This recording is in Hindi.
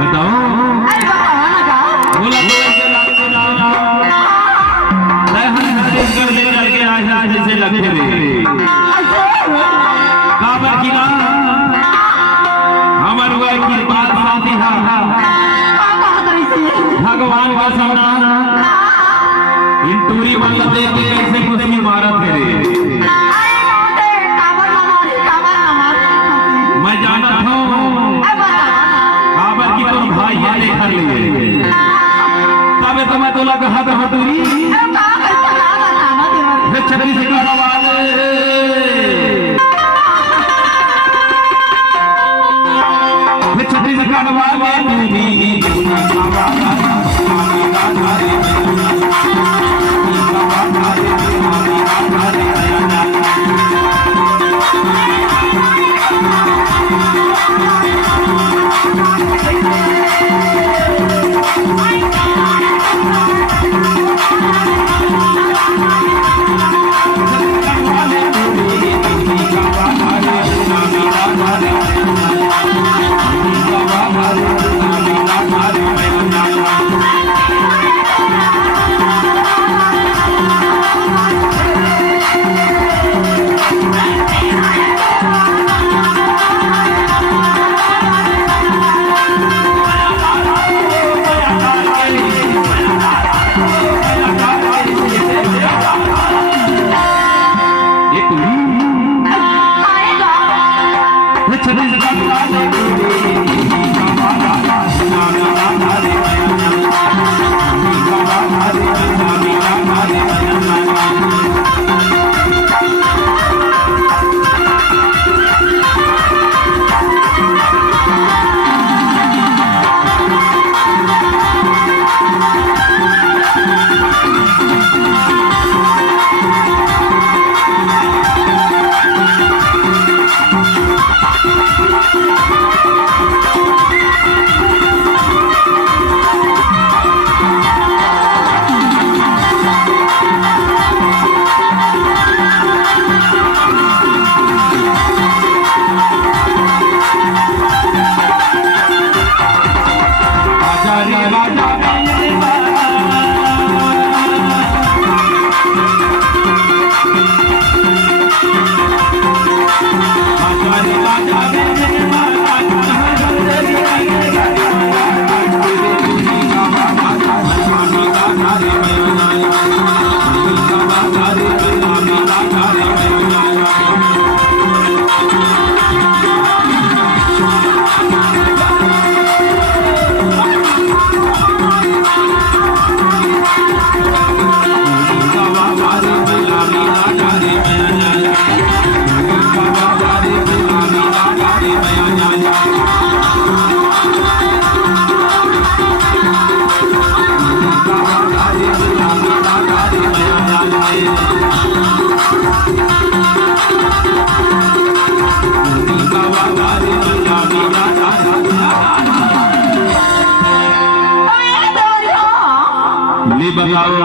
बताओ बोला तो ऐसे लगते ना कर ले करके आज आज से लगते रे काबर की ना हमर हुआ की बात साथी हा भगवान का सामना इन टूरी वाला देख के कैसे मुस्लिम मारा थे मैं जाना था काबर की तुम भाई ये लेकर लिए तबे तो मैं तोला का हाथ हटूरी छतरी से छतरी से